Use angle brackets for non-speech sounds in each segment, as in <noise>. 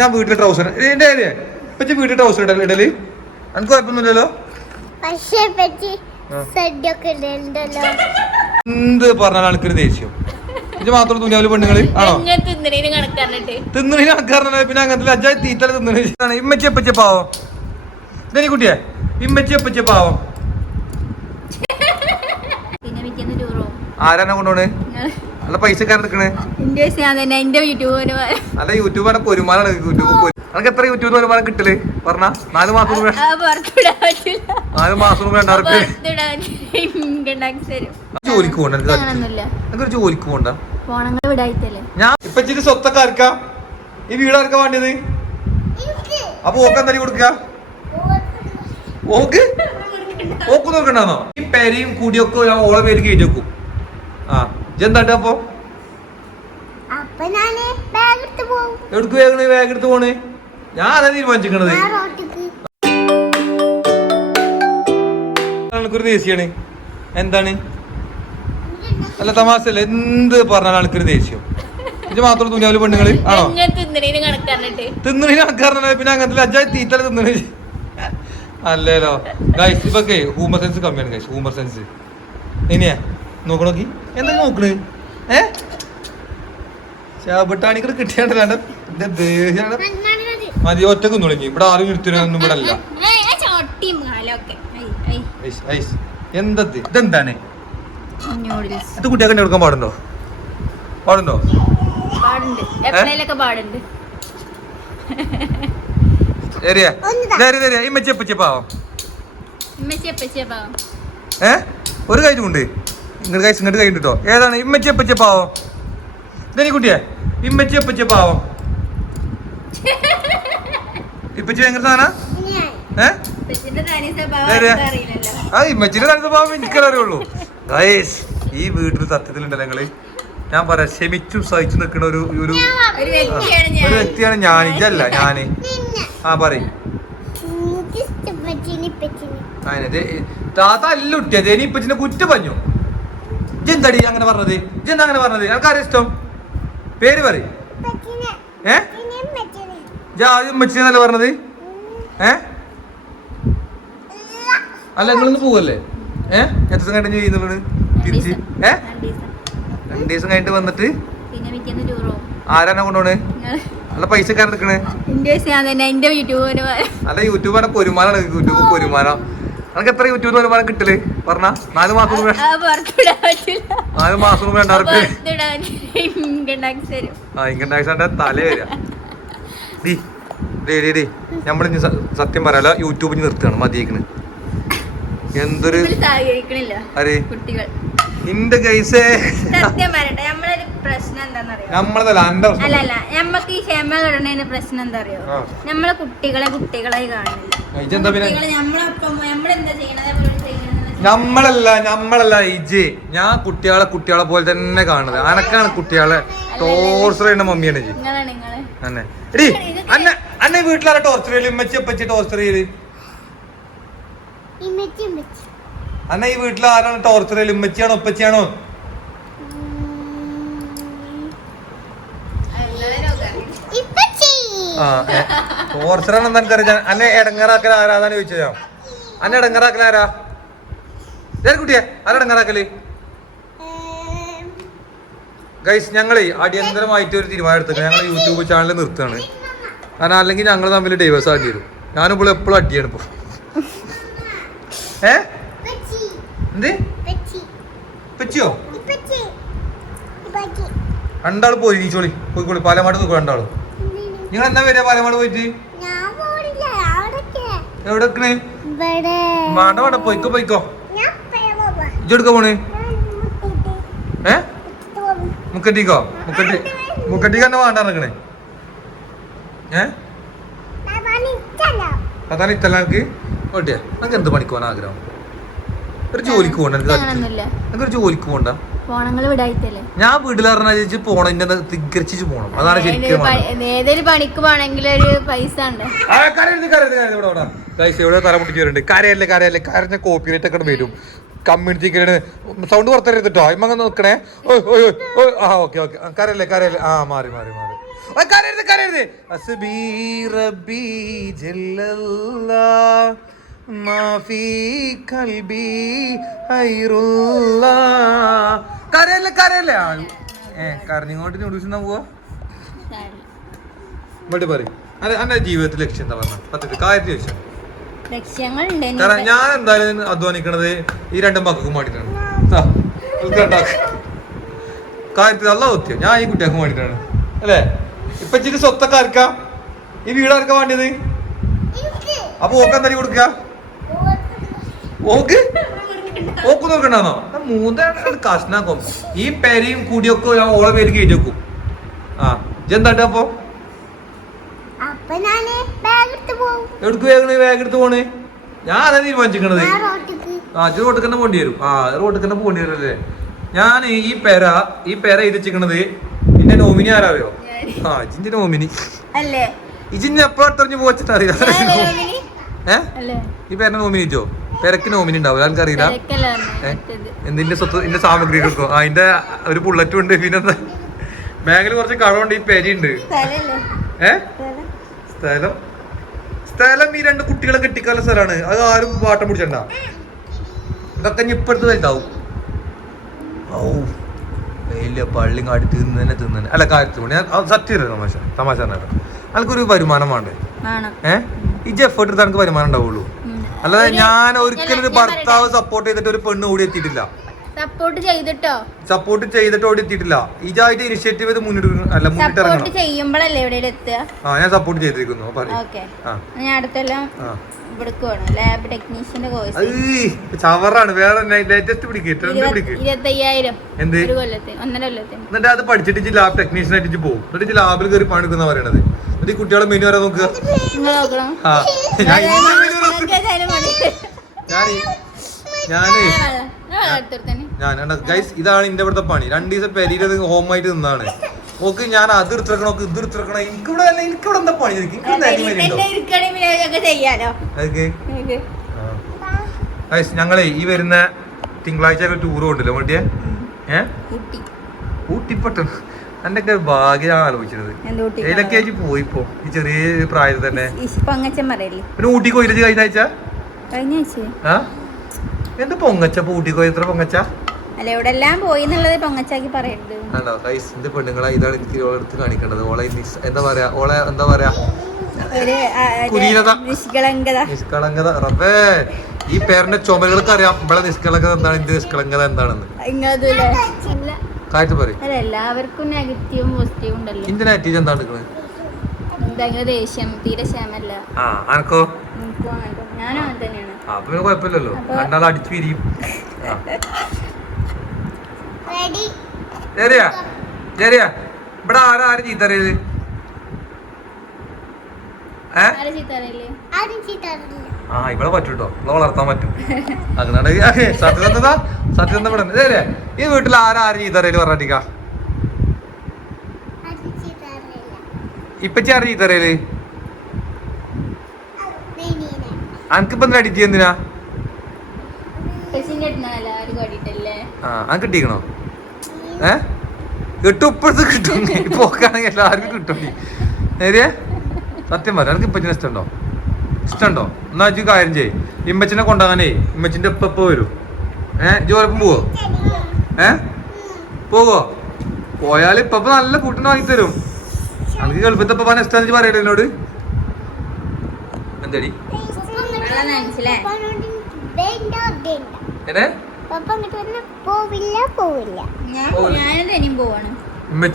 ഞാൻ വീട്ടിൽ ട്രൗസർ എന്റെ കാര്യം ഇപ്പൊ വീട്ടിൽ ട്രൗസർ ഇടൽ ഇടൽ. എനിക്ക് കുഴപ്പമൊന്നുമില്ലല്ലോ? പക്ഷേ എന്ത് പറഞ്ഞാൽ എനിക്കൊരു ദേഷ്യം. ഇത് മാത്രം തുണിയാവിൽ പെണ്ണുങ്ങൾ? ആണോ? തിന്നണി പിന്നെ അങ്ങനത്തെ ലജ്ജ തീറ്റല തിന്നണി ഇമ്മച്ചി എപ്പച്ച പാവം. കുട്ടിയെ. ഇമ്മച്ചി എപ്പച്ച ആരാനെ കൊണ്ടുപോണ് നല്ല പൈസക്കാരൻ യൂട്യൂബിന് നല്ല യൂട്യൂബാണ് പൊരുമാനാണ് യൂട്യൂബ് അനക്ക് എത്ര യൂട്യൂബ് വരുമാനം കിട്ടില്ലേ പറഞ്ഞ നാല് മാസം നാല് മാസം ജോലിക്ക് പോകണ്ട എനിക്കൊരു ജോലിക്ക് പോകണ്ട ഞാൻ ഇപ്പൊ ഇച്ചിരി സ്വത്തൊക്കെ ആർക്കാ? ഈ വീട് ആർക്കാ വേണ്ടത്? അപ്പൊ ഓക്ക് എന്തായാലും കൊടുക്ക? ഓക്ക്? ഓക്ക് നോക്കണ്ടോ ഈ പേരെയും കൂടിയൊക്കെ ഞാൻ ഓളെ പേര് കയറ്റി വെക്കും. ആ. ഇജെന്താട്ട് അപ്പൊ? അപ്പൊ ഞാൻ ബാഗ് എടുത്ത് പോണ്? ഞാൻ അതാ തീരുമാനിച്ചിരിക്കണത്. ആ റോട്ടിക്ക്. എനിക്കൊരു ദേഷ്യാണ്. എന്താണ്? അല്ല തമാശല്ല എന്ത് പറഞ്ഞാൽ എനിക്കൊരു ദേഷ്യം. ഇത് മാത്രം തുണിയാവിൽ പെണ്ണുങ്ങൾ. ആണോ? തിന്നണേന് തിന്നണി പിന്നെ അങ്ങനത്തെ ലജ്ജ തീറ്റല തിന്നണ അല്ലേലോ. ഗൈസ് ഇപ്പൊക്കെ ഹ്യൂമർ സെൻസ് കമ്മിയാണ് ഗൈസ് ഹ്യൂമർ സെൻസ് ഇനിയാ നോക്കണോക്കി? എന്താ നോക്കണ്? ഏ? ചാപട്ടാണിക്ക് കിട്ടിയാണ്ടല്ലാണ്ട് എന്റെ ദേഷ്യാണ്. മതി. ഒറ്റയ്ക്ക് തുടങ്ങി ഇവിടെ ആരും ഇരുത്തിനൊന്നും ഇവിടെ അല്ല. എന്തത്? ഇതെന്താണ്? ഇത് കുട്ടിയൊക്കെ കൊടുക്കാൻ പാടുണ്ടോ? പാടുണ്ടോ? ഇമ്മച്ചി എപ്പച്ചി പാവം. ഏ? ഒരു ഉണ്ട് ഇങ്ങോട്ട് കൈസ് ഇങ്ങോട്ട് കൈ കേട്ടോ ഏതാണ്? ഇമ്മച്ചി അപ്പച്ച പാവം. ഇതെനി കുട്ടിയെ? ഇമ്മച്ചി അപ്പച്ച പാവം. ഇപ്പച്ചി ഭയങ്കര സാധന? തനി സ്വഭാവം ആ അറിയുള്ളൂ. ഗൈസ് ഈ വീട്ടിൽ സത്യത്തിലുണ്ട് നിങ്ങൾ ഞാൻ പറയാം ക്ഷമിച്ചും സഹിച്ചു നിൽക്കുന്ന ഒരു ഒരു ഒരു വ്യക്തിയാണ് ഞാൻ. ഇതല്ല ഞാൻ. ആ പറയും. താത്ത അല്ല കുട്ടിയത് ഇനി കുറ്റ പറഞ്ഞു. ഇജെന്തടി അങ്ങനെ പറഞ്ഞത്? ജിന്ത അങ്ങനെ പറഞ്ഞത്? ആൾക്കാരെ ഇഷ്ടം? പേര് പറ ഏ? ആദ്യം ഉമ്മച്ചിന്നല്ല പറഞ്ഞത്? ഏ? അല്ല നിങ്ങളൊന്ന് പോവല്ലേ? ഏ? എത്ര ദിവസം കഴിഞ്ഞ് നിങ്ങൾ തിരിച്ച്? ഏ? രണ്ട് ദിവസം. കഴിഞ്ഞിട്ട് വന്നിട്ട്? ആരാനെ കൊണ്ടുപോണ്? നല്ല പൈസക്കാരൻ നിൽക്കണ് അല്ല നല്ല യൂട്യൂബാണ് പൊരുമാനാണ്. യൂട്യൂബ് പൊരുമാനം. നിനക്ക് എത്ര യൂട്യൂബ് വരുമാനം കിട്ടൽ? പറഞ്ഞ നാല് മാസം നാല് മാസം രണ്ടായിരം ആ ഇൻകം ടാക്സ് ആണ്ട് തല വരിക ഡി ഡേ ഡേ ഡേ. നമ്മളിനി സ- സത്യം പറയാലോ യൂട്യൂബിൽ നിർത്തുകയാണ് മതിയേക്കണ്. എന്തൊരു അരേ നിന്റെ എന്താണെന്നറിയോ നമ്മളതല്ല അല്ല അല്ല നമ്മക്ക് ഈ ക്ഷമ കിടണതിന്റെ പ്രശ്നം എന്താ അറിയോ. നമ്മളെ കുട്ടികളെ കുട്ടികളായി കുട്ടികളെ നമ്മളൊപ്പം നമ്മളല്ല നമ്മളല്ല ഇജ് ഞാൻ കുട്ടികളെ കുട്ടികളെ പോലെ തന്നെ കാണുന്നത്. അനക്കാണ് കുട്ടികളെ ടോർച്ചർ ചെയ്യുന്ന മമ്മിയാണ് ഇജ് അന്നെ. എടി അന്ന അന്നെ വീട്ടിലാരെ ടോർച്ചർ ചെയ്യൽ? ഉമ്മച്ചി അപ്പച്ചി ടോർച്ചർ ചെയ്യൽ? ഇമ്മച്ചി ഇമ്മച്ചി അന്ന ഈ വീട്ടിൽ ആരാണ് ടോർച്ചർ ചെയ്യൽ? ഉമ്മച്ചിയാണോ ഉപ്പച്ചിയാണോ? ഇപ്പച്ചി ആ ടോർച്ചറാണെന്ന് എനിക്കറിയാം അന്നെ ഇടങ്ങറാക്കൽ ആരാധാന ചോദിച്ചത് ഞാൻ. അന്നെ ഇതേ കുട്ടിയെ? ആരാ ഇടങ്ങറാക്കൽ ഗൈസ് ഞങ്ങൾ അടിയന്തരമായിട്ട് ഒരു തീരുമാനം എടുത്തു ഞങ്ങൾ യൂട്യൂബ് ചാനൽ നിർത്തുകയാണ്. കാരണം അല്ലെങ്കിൽ ഞങ്ങൾ തമ്മിൽ ഡൈവേഴ്സ് ആക്കി വരും. ഞാനിപ്പോൾ എപ്പോഴും അടിയാണ് ഇപ്പോൾ ഏ? എന്ത്? പച്ചിയോ? രണ്ടാൾ പോയി നീച്ചോളി. പോയിക്കോളി. പാലമാട് നോക്കുക രണ്ടാളും? നിങ്ങൾ എന്നാ വരിക? പാലമാട് പോയിട്ട്? എവിടെ വേണ്ട വേണ്ട പൊയ്ക്കോ പൊയ്ക്കോ. ഇജെടുക്ക പോണേ ഏ. മുക്കട്ടിക്കോ? മുക്കട്ടി. മുക്കട്ടിക്ക് തന്നെ വേണ്ട ഇറങ്ങണേ ഏ. അതാണ് ഇത്തല്ല എനിക്ക് ഓട്ടിയാ. നമുക്ക് എന്ത് പണിക്ക് പോകാൻ ആഗ്രഹം? ഒരു ജോലിക്ക് പോകണ്ട എനിക്ക് എനിക്കൊരു ജോലിക്ക് പോകണ്ട? ഞാൻ വീട്ടിൽ പറഞ്ഞാൽ ചേച്ചി പോണം എന്നെ തികരിച്ചു പോണം. അതാണ് ശരിക്കും. ഏതൊരു പണിക്ക് പോണെങ്കിൽ ഒരു പൈസ ഉണ്ട്? ഇവിടെ വാടാ. Guys, ഇവിടെ തല മുട്ടിച്ച് വരുന്നുണ്ട് കരയല്ലേ കരയല്ലേ? കരഞ്ഞ കോപ്പിറൈറ്റ് ഒക്കെ വരും. കമ്മ്യൂണിറ്റിക്ക് സൗണ്ട് പുറത്തരുത് കേട്ടോ ഇമ്മങ്ങ് നോക്കണേ. ആ ഓക്കെ ഓക്കെ. കരയല്ലേ കരയല്ലേ? ആ മാറി മാറി മാറി. കരയരുത് കരയരുത്. ഹസ്ബി റബ്ബി ജല്ലല്ലാ മാഫി കൽബി ഹൈറുല്ലാ. കരയല്ല കരയല്ല? ഏ കരഞ്ഞിങ്ങോട്ട് ന്യൂഡിൽസ് എന്നാ പോവാ? ഇവിടെ പറയും. അതെ എന്റെ ജീവിതത്തിൽ ലക്ഷ്യം എന്താ പറഞ്ഞത് പത്തിട്ട്. കാര്യത്തിൽ ലക്ഷ്യം ലക്ഷ്യങ്ങളുണ്ട് ഇനി കാരണം ഞാൻ എന്തായാലും അധ്വാനിക്കണത് ഈ രണ്ടും മക്കൾക്കും വേണ്ടിയിട്ടാണ്. കാര്യത്തിൽ നല്ല സത്യം ഞാൻ ഈ കുട്ടികൾക്ക് വേണ്ടിയിട്ടാണ് അല്ലേ? ഇപ്പൊ ഇച്ചിരി സ്വത്തൊക്കെ ആർക്കാ? ഈ വീട് ആർക്കാ വേണ്ടിയത്? എനിക്ക്. അപ്പൊ ഓക്ക് എന്തായാലും കൊടുക്കുക ഓക്ക്? ഓക്ക് നോക്കണ്ടോ മൂന്നാണ്. കഷ്ണാക്കും ഈ പേരെയും കൂടിയൊക്കെ ഞാൻ ഓളെ പേര് കയറ്റി വെക്കും. ആ ഇജെന്താട്ടെ അപ്പൊ ഞാൻ ബാഗ് എടുത്ത് പോവും എവിടേക്ക് വേഗം വേഗം എടുത്ത് പോണേ? ഞാൻ അതാ തീരുമാനിച്ചിരിക്കണത്? ആ ഇത് റോട്ടിൽ തന്നെ പോണ്ടി വരും. ആ റോട്ടിൽ തന്നെ പോണ്ടി വരും അല്ലേ? ഞാൻ ഈ പേര ഈ പേര ഇരിച്ചിരിക്കണത് എന്റെ നോമിനി ആരാറിയോ? ആ ഇജിന്റെ നോമിനി അല്ലേ? ഇജിന്റെ എപ്പോഴും തെറിഞ്ഞു പോച്ചിട്ട് അറിയാം? ഏ? ഈ പേരനെ നോമിനി പെരക്ക് നോമിനി ഉണ്ടാവില്ല ആൾക്കറിയില്ല. എന്തിന്റെ സ്വത്ത് എന്റെ സാമഗ്രി എടുക്കും? ആ അതിന്റെ ഒരു ബുള്ളറ്റും ഉണ്ട് പിന്നെ ബാങ്കിൽ കുറച്ച് കടമുണ്ട് ഈ സ്ഥലല്ലേ? ഏ? സ്ഥലം? സ്ഥലം ഈ രണ്ട് കുട്ടികളെ കെട്ടിക്കാനുള്ള സ്ഥലമാണ്. അത് ആരും വാട്ടം പിടിച്ചണ്ട. ഇതൊക്കെ ഇപ്പടുത്ത് വലുതാവും. ഔ വലിയ പള്ളി കാട്ടി തിന്നന്നെ തിന്നന്നെ. അല്ല കാര്യത്തിൽ സത്യം തമാശ. തമാശ അനക്കൊരു വരുമാനം വേണ്ടേ? ഏഹ് ഈ എഫേർട്ട് എടുത്താൽ എനിക്ക് വരുമാനം ഉണ്ടാവുള്ളൂ. അല്ലാതെ ഞാൻ ഒരിക്കലും ഒരു ഭർത്താവ് സപ്പോർട്ട് ചെയ്തിട്ട് ഒരു പെണ്ണ് ഓടി എത്തിയിട്ടില്ല. സപ്പോർട്ട് ചെയ്തിട്ടോ? സപ്പോർട്ട് ചെയ്തിട്ട് ഓടി എത്തിയിട്ടില്ല. ഇതായിട്ട് ഇനിഷ്യേറ്റീവ് ചെയ്ത് മുന്നിട്ട് അല്ല മുന്നിട്ട് സപ്പോർട്ട് ഇറങ്ങണം ചെയ്യുമ്പോഴല്ലേ ഇവിടെ എത്തുക? ആ ഞാൻ സപ്പോർട്ട് ചെയ്തിരിക്കുന്നു. പറയും. ഓക്കെ ആ. ഞാൻ അടുത്തെല്ലാം ആ. ഇവിടേക്ക് വേണം ലാബ് ടെക്നീഷ്യന്റെ കോഴ്സ് അയ്യ്, ചവറാണ്. വേറെ ലേറ്റസ്റ്റ് പിടിക്ക്. ട്രെൻഡ് പിടിക്ക്? ഇരുപത്തയ്യായിരം. എന്ത്? ഒരു കൊല്ലത്തിന്. ഒന്നര കൊല്ലത്തിന്. എന്നിട്ട് അത് പഠിച്ചിട്ട് ലാബ് ടെക്നീഷ്യൻ ആയിട്ട് ഇജ്ജ് പോകും എന്നിട്ട് ലാബിൽ കയറി പണിക്കുന്ന പറയണത്. എന്നിട്ട് ഈ കുട്ടികളെ മെനു വരാൻ നോക്കുക നിങ്ങൾ നോക്കണം. ആ. ഞാൻ ഈ menu വരാൻ നോക്കുക. നിങ്ങൾക്ക് ഏതായാലും മതി. ഞാൻ ഈ- ഞാനേ വെള്ളം- ഞാൻ ഗൈസ് ഇതാണ് എന്റെ ഇവിടുത്തെ പണി. രണ്ട് ദിവസം പെരീരത് ഹോം ആയിട്ട് നിന്നാണ്. ഓക്ക് ഞാൻ അത് എടുത്തിറക്കണം ഓക്ക് ഇത് എടുത്തിറക്കണം. എനിക്കിവിടെ എനിക്ക് എനിക്കിവിടെ എന്താ പണി? എനിക്ക് ചെയ്യാലോ? അതൊക്കെ? നിങ്ങൾക്ക്. ഗൈസ് ഞങ്ങളെ ഈ വരുന്ന തിങ്കളാഴ്ച ഒക്കെ ടൂർ കൊണ്ടല്ലോ വണ്ടിയെ? ഏഹ് എന്റെ ഊട്ടിപ്പട്ടണം ഒക്കെ ഭാഗ്യമാണ് ആലോചിച്ചത്. എന്ത് ഏതൊക്കെ ആയിട്ട് പോയിപ്പോ ഈ ചെറിയ പ്രായത്തിൽ തന്നെ. പിന്നെ ഊട്ടി പോയിട്ട് കഴിഞ്ഞ ആഴ്ച? കഴിഞ്ഞ ആഴ്ച. ആ? എന്ത് പൊങ്ങച്ച പൂട്ടിക്കോ? എത്ര പൊങ്ങച്ച? അല്ല ഇവിടെ എല്ലാം പോയി എന്നുള്ളത് പൊങ്ങച്ചാക്കി പറയരുത്. ആണോ? ഗൈസ് എന്ത് പെണ്ണുങ്ങളെ? ഇതാണ് എനിക്ക് ഓളെ എടുത്ത് കാണിക്കേണ്ടത് ഓളെ എന്താ പറയാ? ഓളെ എന്താ പറയാ. നിഷ്കളങ്കത. റബ്ബേ ഈ പേരന്റെ ചുമകൾക്ക് അറിയാം ഇവിടെ നിഷ്കളങ്കത എന്താണ്? ഇത് നിഷ്കളങ്കത എന്താണെന്ന്. കാറ്റ് പറയും. എല്ലാവർക്കും നെഗറ്റീവും പോസിറ്റീവും ഉണ്ടല്ലോ. ഇതിന്റെ നെഗറ്റീവ് എന്താണ് ദേഷ്യം? തീരെ ക്ഷമല്ല. ആ അനക്കോ ഞാനും അങ്ങനെ തന്നെയാണ്. അപ്പൊ പിന്നെ കുഴപ്പമില്ലല്ലോ. രണ്ടാൾ അടിച്ചു പിരിയും റെഡി ശരിയാ ശരിയാ ഇവിടെ ആരാ ആരും ചീത്ത അറിയത് ആരെ ചീത്ത ആരും ചീത്തറില്ല ആ ഇവിടെ പറ്റും. കേട്ടോ ഇവിടെ വളർത്താൻ പറ്റും അങ്ങനെ സത്യസന്ധത സത്യസന്ധ ഇവിടെ. ശരിയാ ഈ വീട്ടിൽ ആരാ ആരും ചീത്ത അറിയൽ പറഞ്ഞിട്ടിക്ക ഇപ്പച്ചി ആരും ചീത്ത അനക്കിപ്പോ എന്തിനാ അടിച്ച് എന്തിനാ ആ അനക്ക് കിട്ടിക്കണോ? ഏ? കിട്ടും ഇപ്പോഴത്തെ കിട്ടും. <laughs> പോക്കാണെങ്കിൽ എല്ലാവർക്കും കിട്ടും. നീ സത്യം പറ എനിക്ക് ഇപ്പച്ചിനെ ഇഷ്ടമുണ്ടോ? ഇഷ്ടമുണ്ടോ? എന്നാ വെച്ചു കാര്യം ചെയ്യ്. ഇമ്മച്ചിനെ കൊണ്ടാകാനേ ഇമ്മച്ചിന്റെ ഇപ്പൊ ഇപ്പൊ വരും? ഏ ജോലപ്പം പോവോ? ഏ? പോവോ? പോയാൽ ഇപ്പൊ നല്ല കൂട്ടിന് വാങ്ങി തരും. എനിക്ക് ഗൾഫത്തെ പപ്പാൻ ഇഷ്ടം പറയട്ടെ എന്നോട്. എന്തടി? വെള്ളം നനച്ചില്ലേ എന്നെ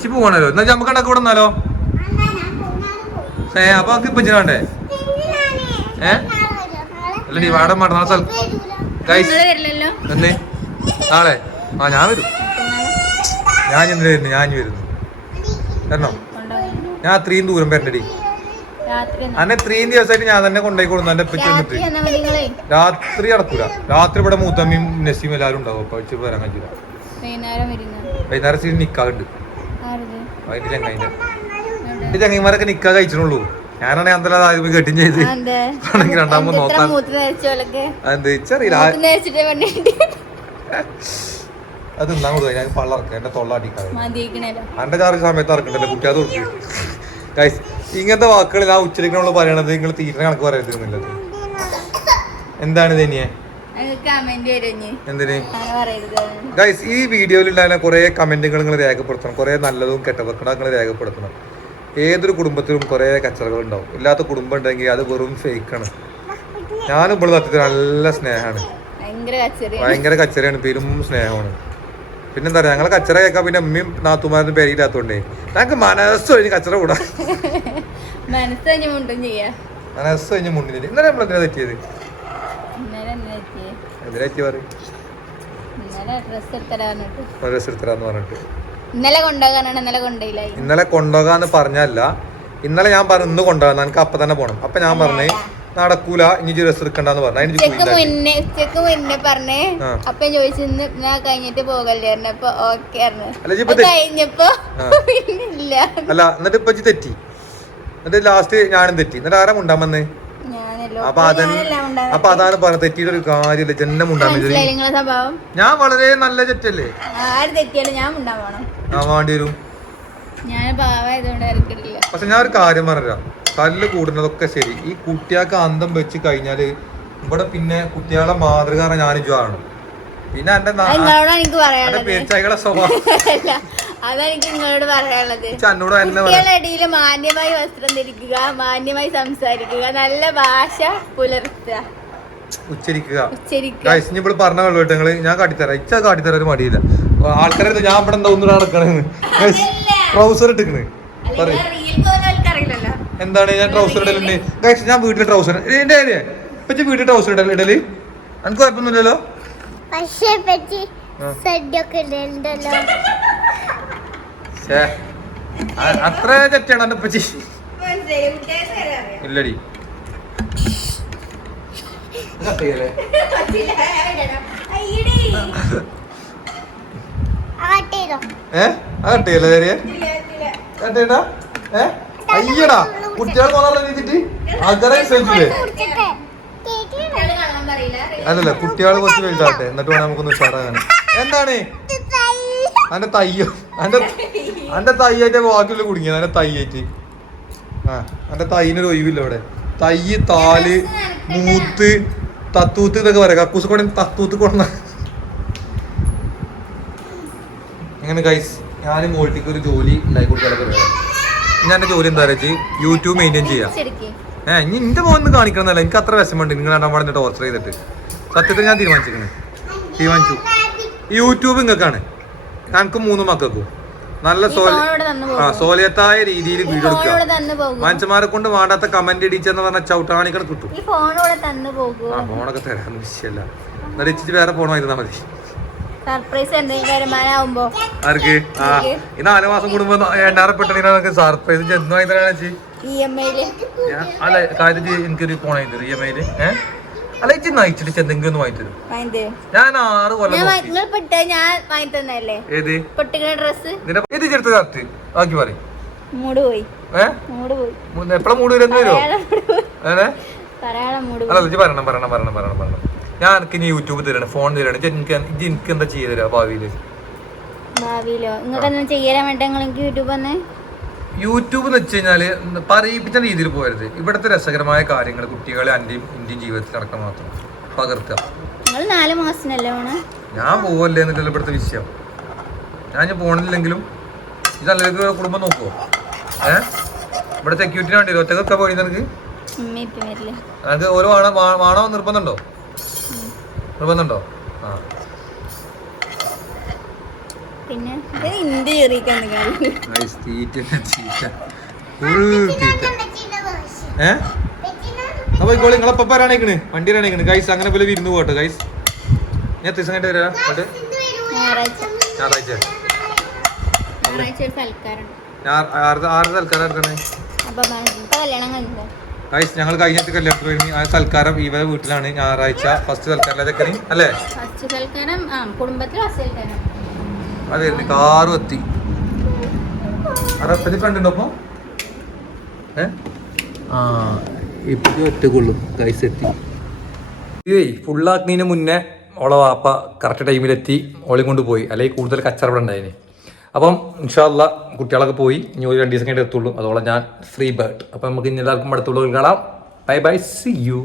പോവാണല്ലോ. എന്നാ നമുക്ക് പോന്നാലും പോവും. ഏ അപ്പൊ നമുക്ക് വേണ്ടേ? ഏ? നാളെ വരൂ, നാളെ. അല്ലടി വാട നിങ്ങൾ വരില്ലല്ലോ? എന്നേ നാളെ. ആ ഞാൻ വരും. ഞാൻ എന്തിനു വരുന്നു ഞാൻ വരുന്നു. വരണോ? ഞാൻ അത്രയും ദൂരം വരണ്ടടി. എന്നാ- അന്നെ ഇത്രയും ദിവസമായിട്ട് ഞാൻ തന്നെ കൊണ്ടുപോയി കൊടുന്നു. എന്റെ രാത്രി വന്നിട്ട്. രാത്രി നടക്കൂല. രാത്രി ഇവിടെ മൂത്തമ്മയും നസീം എല്ലാരും ഉണ്ടാവും. അപ്പൊ വെച്ച് വരാൻ കഴിയില്ല വൈകുന്നേരം സീൻ നിക്കാറുണ്ട് അതിന്റെ ചങ്ങായിന്റെ. എന്റെ ചങ്ങൈമാരൊക്കെ നിക്കാ കഴിച്ചിട്ടുള്ളൂ. ഞാനാണെ അന്തല്ല ആദ്യമേ കെട്ടും ചെയ്ത്? ആണെങ്കിൽ രണ്ടാമത് നോക്കാൻ അത് തിന്നാൻ കൊടുത്തു? ഞാൻ പള്ളറക്ക. എന്റെ അന്റെ ചാർജ് സമയത്ത് ഇറക്കണ്ടല്ലോ കുട്ടി അത് കൊടുക്കും. ഇങ്ങനത്തെ വാക്കുകൾ ഞാൻ ഉച്ചരിക്കണുള്ള പറയണത് നിങ്ങൾ തീരുന്ന കണക്ക് പറയുന്നില്ല എന്താണ് ഇതനിയെ ഗൈസ് ഈ വീഡിയോയിൽ ഉണ്ടായിരുന്ന കുറേ കമന്റുകൾ നിങ്ങൾ രേഖപ്പെടുത്തണം. കുറേ നല്ലതും കെട്ടവർക്കണം നിങ്ങൾ രേഖപ്പെടുത്തണം. ഏതൊരു കുടുംബത്തിലും കുറേ കച്ചറകൾ ഉണ്ടാവും. ഇല്ലാത്ത കുടുംബം ഉണ്ടെങ്കിൽ അത് വെറും ഫേക്കാണ് ഞാനും ഇപ്പോൾ സത്യത്തിൽ നല്ല സ്നേഹമാണ്. ഭയങ്കര കച്ചറയാണ് പെരും സ്നേഹമാണ്. പിന്നെന്താ പറയാ ഞങ്ങൾ കച്ചറ കേൾക്കാൻ പിന്നെ അമ്മയും നാത്തുമാരും പേരില്ലാത്തോണ്ടേ. ഞങ്ങൾക്ക് മനസ്സ് കഴിഞ്ഞ് കച്ചറ കൂടാ. <laughs> മനസ്സ് കഴിഞ്ഞ് മുണ്ടും ചെയ്യാ. മനസ്സ് കഴിഞ്ഞ് മുന്നിൽ ഇന്നലെ നമ്മൾ എന്തിനാ തെറ്റിയത്? എന്തിനാ തെറ്റി പറയും? ഇന്നലെ ഡ്രസ് എടുത്തരാന്ന് പറഞ്ഞിട്ട്. ഇന്നലെ കൊണ്ടുപോകാനാണ് ഇന്നലെ കൊണ്ടുപോയില്ലായി ഇന്നലെ കൊണ്ടുപോകാന്ന് പറഞ്ഞല്ല. ഇന്നലെ ഞാൻ പറഞ്ഞു ഇന്ന് കൊണ്ടുപോകാൻ എനിക്ക് അപ്പൊ തന്നെ പോണം. അപ്പൊ ഞാൻ പറഞ്ഞേ നടക്കൂല ഇനി ഡ്രസ് എടുക്കണ്ടെന്ന് പറഞ്ഞു. ഉച്ചയ്ക്ക് മുന്നേ ഉച്ചയ്ക്ക് മുന്നേ പറഞ്ഞേ. അപ്പൊ ചോദിച്ചു ഞാൻ കഴിഞ്ഞിട്ട് പോകല്ലേ? അപ്പൊ ഓക്കെ കഴിഞ്ഞപ്പോ ഇല്ല അല്ല എന്നിട്ട് ഇപ്പൊ തെറ്റി. എന്നിട്ട് ലാസ്റ്റ് ഞാനും തെറ്റി. എന്നിട്ട് ആരാ മുണ്ടാൻ വന്നേ? അപ്പൊ അത് ഞാനല്ല ഉണ്ടാവുക. അപ്പൊ അതാണ് പറഞ്ഞത്. തെറ്റിയുടെ ഒരു കാര്യമില്ല. ജന്മ സ്വഭാവം? ഞാൻ വളരെ നല്ല തെറ്റല്ലേ? ഞാൻ വേണ്ടി വരും. പക്ഷെ ഞാൻ ഒരു കാര്യം പറഞ്ഞുതരാം. തല്ല് കൂടുന്നതൊക്കെ ശരി. ഈ കുട്ടികൾക്ക് അന്തം വെച്ച് കഴിഞ്ഞാൽ ഇവിടെ പിന്നെ കുട്ടികളെ മാതൃക ഞാനും ആണ്. പിന്നെ എന്റെ പേച്ചായികളെ സ്വഭാവം. എനിക്ക് നിങ്ങളോട് പറയാനുള്ളത്. കുട്ടികളുടെ ഇടയിൽ മാന്യമായി വസ്ത്രം ധരിക്കുക മാന്യമായി സംസാരിക്കുക നല്ല ഭാഷ പുലർത്തുക. ഉച്ചരിക്കുക. ഉച്ചരിക്കുക. പറഞ്ഞ കേട്ടോ നിങ്ങൾ ഞാൻ കാട്ടിത്തരാം. ഇച്ച കാട്ടിത്തരാൻ ഒരു മടിയില്ല. ആൾക്കാരെ ഞാൻ ഇവിടെ എന്താ ഒന്നും നടക്കണെന്ന് ട്രൗസർ ഇട്ടിക്കണ്. പറയും. എന്താണ് ഞാൻ ട്രൗസർ ഇടലുണ്ട് ഗൈസ് ഞാൻ വീട്ടിൽ ട്രൗസർ എന്റെ കാര്യം ഇപ്പൊ വീട്ടിൽ ട്രൗസർ ഇടൽ ഇടൽ എനിക്ക് കുഴപ്പമൊന്നുമില്ലല്ലോ? പക്ഷെ പറ്റി അത്ര തെറ്റാണ് എന്റെ പച്ചി ഇല്ലടി. ഏ? ആട്ടേതോ ഏ ചെയ്യണ്ടാ? ഏ? അയ്യടാ കുട്ടികൾ ആൾക്കാരെ ശ്രമിച്ചില്ലേ കുടിച്ചിട്ട്. കേട്ടില്ലേ അല്ലല്ല കുട്ടികൾ കുറച്ച് കഴിച്ചാട്ടെ എന്നിട്ട് വേണം നമുക്കൊന്ന് ഉഷാറാകാൻ എന്താണ്? അന്റെ തയ്യോ അന്റെ അന്റെ തയ്യായിട്ട് വാക്കിൽ കുടുങ്ങിയത്. അന്റെ തയ്യായിട്ട് ആ അന്റെ തൈനൊരു ഒഴിവില്ല ഇവിടെ. തയ്യ് താൽ മൂത്ത് തത്തൂത്ത് ഇതൊക്കെ പറയാം. കക്കൂസ് കൊണ്ട തത്തൂത്ത് കൊണ്ട. അങ്ങനെ ഗൈസ് ഞാൻ മോൾട്ടിക്ക് ഒരു ജോലി ഉണ്ടാക്കി കൊടുക്കാനൊക്കെ പറയാം. ഞാൻ ജോലി എന്താ വെച്ചാൽ യൂട്യൂബ് മെയിന്റെയിൻ ചെയ്യാം. ഏഹ് ഇനി എന്റെ മോന്ന് കാണിക്കണമെന്നല്ല എനിക്ക് അത്ര വിഷമമുണ്ട്. നിങ്ങൾ രണ്ടാം പാടുന്ന ടോർച്ചർ ചെയ്തിട്ട്. സത്യത്തിൽ ഞാൻ തീരുമാനിച്ചിരിക്കണേ. തീരുമാനിച്ചു. യൂട്യൂബ് നിങ്ങൾക്കാണ് ഞങ്ങൾക്ക് മൂന്ന് മക്കൾക്കും. നല്ല ആ സോലിയത്തായ രീതിയിൽ വീട് വീഡിയോ എടുക്കുക. മനുഷ്യന്മാരെ കൊണ്ട് വേണ്ടാത്ത കമന്റ് ഇടിച്ചെന്ന് പറഞ്ഞ ചവിട്ടാണികൾ കിട്ടും. ഫോണൊക്കെ തരാൻ വിഷയമല്ല. എന്നിട്ട് ഇച്ചിട്ട് വേറെ ഫോൺ വാങ്ങിയിരുന്നാ മതി. സർപ്രൈസ് എന്തെങ്കിലും ആർക്ക്? ആ ഈ നാല് മാസം കൂടുമ്പോ എണ്ണാറ് പെട്ടെന്ന് സർപ്രൈസ് ചെന്ന് വാങ്ങി തരാന്ന് വെച്ച് ഇ എം ഐയിൽ. അല്ല കാര്യത്തിൽ എനിക്കൊരു ഫോൺ വാങ്ങി തരും ഇ എം ഐയിൽ. ഏഹ് അല്ല ഇച്ചി നയിച്ചിട്ട് എന്തെങ്കിലും ഒന്ന് വാങ്ങി തരും ഞാൻ ആറ് കൊല്ലം ഞാൻ നോക്കി. വാങ്ങി- നിങ്ങൾ പെട്ട ഞാൻ വാങ്ങി തന്നല്ലേ ഏത്? പൊട്ടിക്കുന്ന ഡ്രസ് ഇതിന്റെ ഇത് ചെറുത്ത് കറക്റ്റ് ബാക്കി പറയും. മൂട് പോയി. ഏഹ് മൂട് പോയി. എപ്പോഴാ മൂട് വരുന്ന വരുമോ പറയാതെ മൂട് പോയി. ഏഹ് അല്ല പോയി. ഇജ്ജ് പറയണം പറയണം പറയണം പറയണം പറയണം. ഞാൻ എനിക്ക് ഇനി യൂട്യൂബ് തരണം ഫോൺ തരണം എനിക്ക് എനിക്ക് എന്താ ചെയ്ത് തരാ ഭാവിയിൽ? ഭാവിയിലോ? നിങ്ങൾക്ക് എന്താ ചെയ്യാൻ വേണ്ട നിങ്ങൾ യൂട്യൂബ് വന്ന്? യൂട്യൂബ് എന്ന് വെച്ച് കഴിഞ്ഞാൽ പറയിപ്പിച്ച രീതിയിൽ പോയരുത് ഇവിടുത്തെ രസകരമായ കാര്യങ്ങൾ കുട്ടികളെ അന്റെയും ഇന്ത്യൻ ജീവിതത്തിൽ നടക്കാൻ മാത്രം പകർത്തുക. നാല് മാസത്തിനല്ലേ ഞാൻ പോവല്ലേ എന്നിട്ടല്ല ഇവിടുത്തെ വിഷയം? ഞാൻ പോണില്ലെങ്കിലും ഇത് അല്ലെങ്കിൽ കുടുംബം നോക്കുവോ? ഏ? ഇവിടെ സെക്യൂരിറ്റി വേണ്ടി ഒറ്റക്കൊക്കെ പോയി നിനക്ക്? ഓരോ വാണോ വാണോ നിർബന്ധമുണ്ടോ നിർബന്ധമുണ്ടോ? ആ. പിന്നെ ഇന്ത്യ ചെറിയിക്കാൻ കാര്യം. Guys, തീറ്റ തീറ്റ. ഫുൾ തീറ്റ. ഏ? അപ്പൊ ഇപ്പോൾ നിങ്ങളെ പപ്പാരാണേക്കണ് വണ്ടി ആണേക്കണ് ഗൈസ് അങ്ങനെ പോലെ വിരുന്ന് പോട്ടെ ഗൈസ് ഞാൻ എത്ര ദിവസം കഴിഞ്ഞിട്ട് വരാം? എന്നിട്ട് ഞായറാഴ്ച. ആറ് ആറ് എടുക്കണേ കല്യാണം കഴിഞ്ഞില്ല? ഗൈസ് ഞങ്ങൾ കഴിഞ്ഞിട്ട് കല്യാണത്തിന് കഴിഞ്ഞ് ആ സൽക്കാരം ഇവരെ വീട്ടിലാണ്. ഞായറാഴ്ച ഫസ്റ്റ് സൽക്കാരം അതൊക്കെ അല്ലേ അത് കാറും എത്തി. അറപ്പതി കണ്ടുണ്ടോ അപ്പൊ? ഏ? ആ ഇപ്പൊ ഒറ്റക്കുള്ളൂ. ഗൈസ് എത്തി. ഏയ് ഫുള്ളാക്കുന്നതിന് മുന്നേ ഓളെ വാപ്പ കറക്റ്റ് ടൈമിലെത്തി ഓളെയും കൊണ്ട് പോയി. അല്ലെങ്കിൽ കൂടുതൽ കച്ചറവിടെ ഉണ്ടായിന്. അപ്പം ഇൻഷാല്ല കുട്ടികളൊക്കെ പോയി ഇനി ഒരു രണ്ട് ദിവസം കഴിഞ്ഞിട്ട് എത്തുള്ളൂ. അതോളം ഞാൻ ഫ്രീ ബേർഡ് അപ്പം നമുക്ക് ഇനി എല്ലാവർക്കും അടുത്തുള്ള കാണാം. Bye bye C U